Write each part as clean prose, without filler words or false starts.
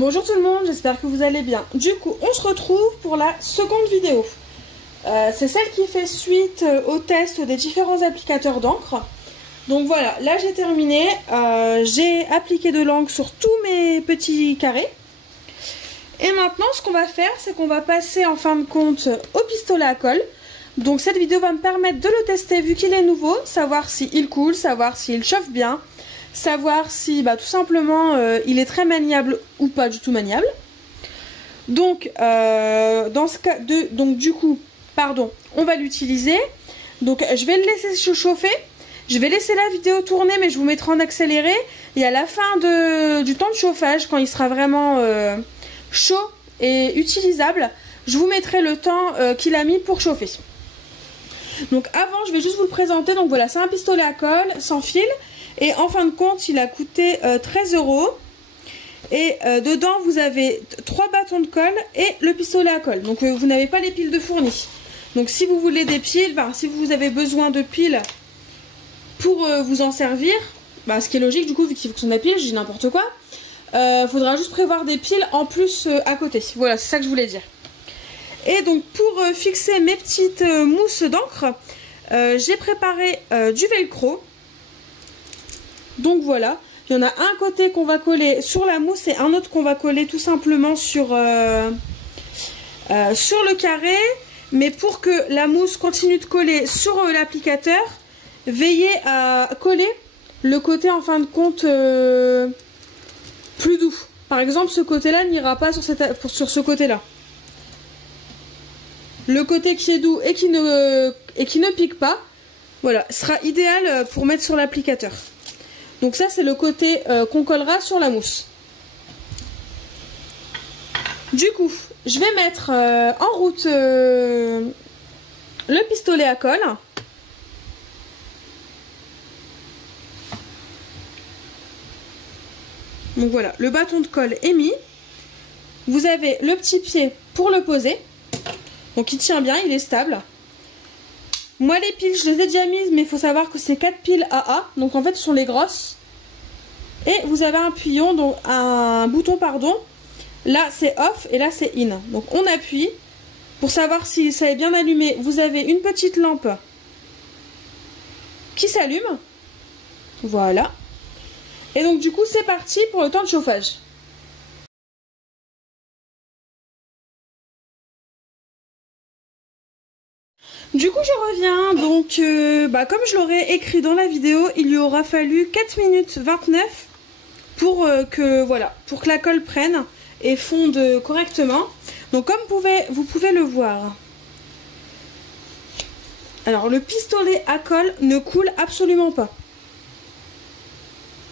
Bonjour tout le monde, j'espère que vous allez bien. Du coup, on se retrouve pour la seconde vidéo. C'est celle qui fait suite au test des différents applicateurs d'encre. Donc voilà, là j'ai terminé. J'ai appliqué de l'encre sur tous mes petits carrés. Et maintenant, ce qu'on va faire, c'est qu'on va passer en fin de compte au pistolet à colle. Donc cette vidéo va me permettre de le tester vu qu'il est nouveau, savoir s'il coule, savoir s'il chauffe bien, savoir si tout simplement il est très maniable ou pas du tout maniable. Donc dans ce cas on va l'utiliser. Donc je vais le laisser chauffer. Je vais laisser la vidéo tourner, mais je vous mettrai en accéléré. Et à la fin du temps de chauffage, quand il sera vraiment chaud et utilisable, je vous mettrai le temps qu'il a mis pour chauffer. Donc avant, je vais juste vous le présenter. Donc voilà, c'est un pistolet à colle sans fil. Et en fin de compte, il a coûté 13 €. Et dedans, vous avez 3 bâtons de colle et le pistolet à colle. Donc vous n'avez pas les piles de fourni. Donc si vous voulez des piles, si vous avez besoin de piles pour vous en servir, ce qui est logique du coup, vu qu'il faut que son pile, je dis n'importe quoi, faudra juste prévoir des piles en plus à côté. Voilà, c'est ça que je voulais dire. Et donc pour fixer mes petites mousses d'encre, j'ai préparé du velcro. Donc voilà, il y en a un côté qu'on va coller sur la mousse et un autre qu'on va coller tout simplement sur le carré. Mais pour que la mousse continue de coller sur l'applicateur, veillez à coller le côté en fin de compte plus doux. Par exemple, ce côté-là n'ira pas sur ce côté-là. Le côté qui est doux et qui ne pique pas, voilà, sera idéal pour mettre sur l'applicateur. Donc ça, c'est le côté qu'on collera sur la mousse. Du coup, je vais mettre en route le pistolet à colle. Donc voilà, le bâton de colle est mis. Vous avez le petit pied pour le poser. Donc il tient bien, il est stable. Moi les piles, je les ai déjà mises, mais il faut savoir que c'est 4 piles AA. Donc en fait ce sont les grosses. Et vous avez un bouton pardon. Là c'est off et là c'est in. Donc on appuie. Pour savoir si ça est bien allumé, vous avez une petite lampe qui s'allume. Voilà. Et donc du coup c'est parti pour le temps de chauffage. Du coup je reviens, donc comme je l'aurais écrit dans la vidéo, il lui aura fallu 4 minutes 29 pour que la colle prenne et fonde correctement. Donc comme vous pouvez le voir. Alors le pistolet à colle ne coule absolument pas.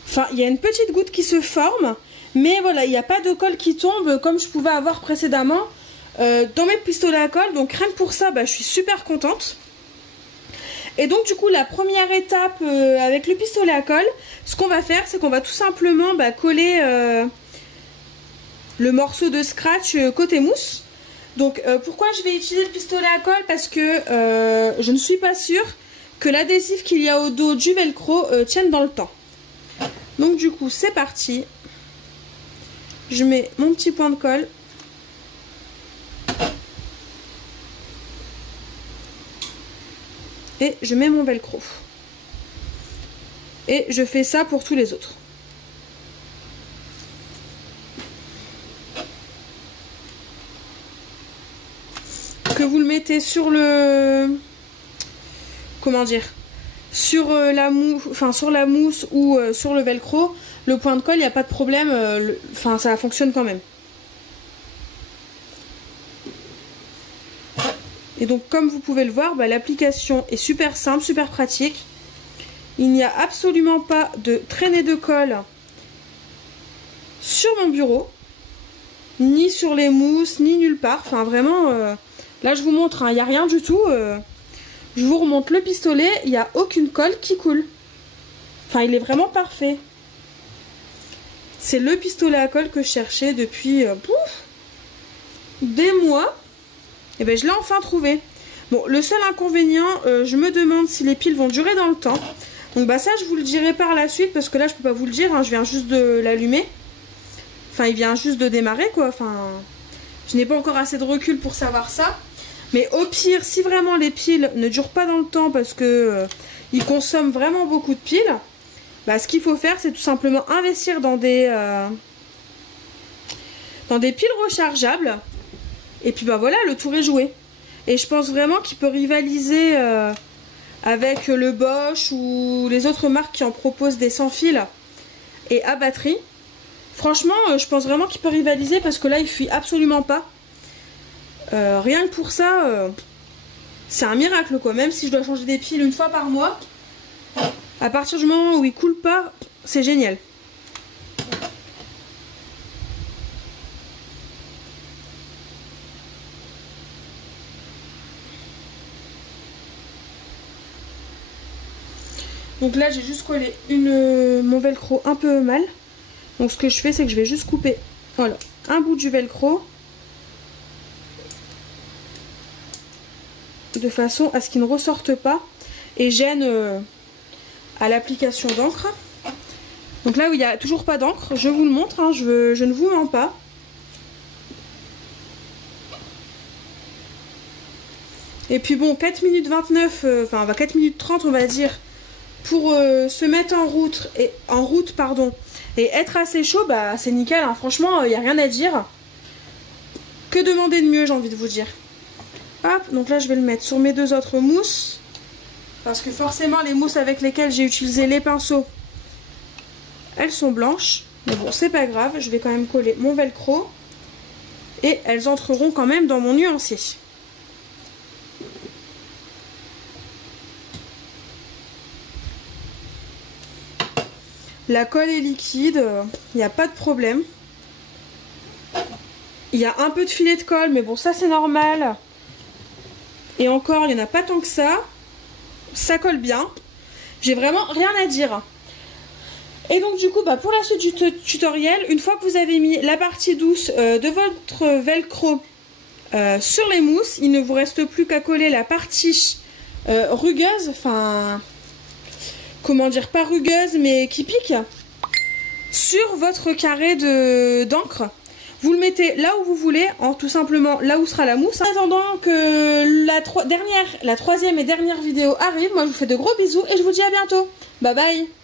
Enfin, il y a une petite goutte qui se forme, mais voilà, il n'y a pas de colle qui tombe comme je pouvais avoir précédemment dans mes pistolets à colle. Donc rien que pour ça, je suis super contente. Et donc du coup, la première étape avec le pistolet à colle, ce qu'on va faire, c'est qu'on va tout simplement coller le morceau de scratch côté mousse. Donc pourquoi je vais utiliser le pistolet à colle? Parce que je ne suis pas sûre que l'adhésif qu'il y a au dos du velcro tienne dans le temps. Donc du coup c'est parti, je mets mon petit point de colle et je mets mon velcro et je fais ça pour tous les autres. Que vous le mettez sur le... comment dire, sur la mousse ou sur le velcro, le point de colle, il n'y a pas de problème, ça fonctionne quand même. Et donc comme vous pouvez le voir, l'application est super simple, super pratique. Il n'y a absolument pas de traînée de colle sur mon bureau, ni sur les mousses, ni nulle part. Enfin vraiment, là je vous montre, il n'y a rien du tout. Je vous remonte le pistolet, il n'y a aucune colle qui coule. Enfin, il est vraiment parfait. C'est le pistolet à colle que je cherchais depuis des mois. Et je l'ai enfin trouvé. Bon, le seul inconvénient, je me demande si les piles vont durer dans le temps. Donc ça, je vous le dirai par la suite, parce que là, je peux pas vous le dire, je viens juste de l'allumer. Enfin, il vient juste de démarrer, quoi. Enfin, je n'ai pas encore assez de recul pour savoir ça. Mais au pire, si vraiment les piles ne durent pas dans le temps parce que ils consomment vraiment beaucoup de piles, bah, ce qu'il faut faire, c'est tout simplement investir dans des piles rechargeables. Et puis bah voilà, le tour est joué. Et je pense vraiment qu'il peut rivaliser avec le Bosch ou les autres marques qui en proposent des sans fil et à batterie. Franchement, je pense vraiment qu'il peut rivaliser parce que là, il fuit absolument pas. Rien que pour ça, c'est un miracle quoi. Même si je dois changer des piles une fois par mois, à partir du moment où il coule pas, c'est génial. Donc là, j'ai juste collé mon velcro un peu mal. Donc ce que je fais, c'est que je vais juste couper, voilà, un bout du velcro de façon à ce qu'il ne ressorte pas et gêne à l'application d'encre. Donc là où il n'y a toujours pas d'encre, je vous le montre, hein, je ne vous mens pas. Et puis bon, 4 minutes 29, enfin 4 minutes 30 on va dire, pour se mettre en route et être assez chaud, bah c'est nickel, hein. Franchement, il n'y a rien à dire. Que demander de mieux, j'ai envie de vous dire. Hop, donc là je vais le mettre sur mes deux autres mousses. Parce que forcément les mousses avec lesquelles j'ai utilisé les pinceaux, elles sont blanches. Mais bon, c'est pas grave, je vais quand même coller mon velcro. Et elles entreront quand même dans mon nuancier. La colle est liquide, il n'y a pas de problème. Il y a un peu de filet de colle, mais bon, ça c'est normal. Et encore, il n'y en a pas tant que ça. Ça colle bien. J'ai vraiment rien à dire. Et donc du coup, bah, pour la suite du tutoriel, une fois que vous avez mis la partie douce de votre velcro sur les mousses, il ne vous reste plus qu'à coller la partie rugueuse, enfin... comment dire, pas rugueuse mais qui pique, sur votre carré d'encre. Vous le mettez là où vous voulez, tout simplement là où sera la mousse. En attendant que la troisième et dernière vidéo arrive, moi je vous fais de gros bisous et je vous dis à bientôt. Bye bye.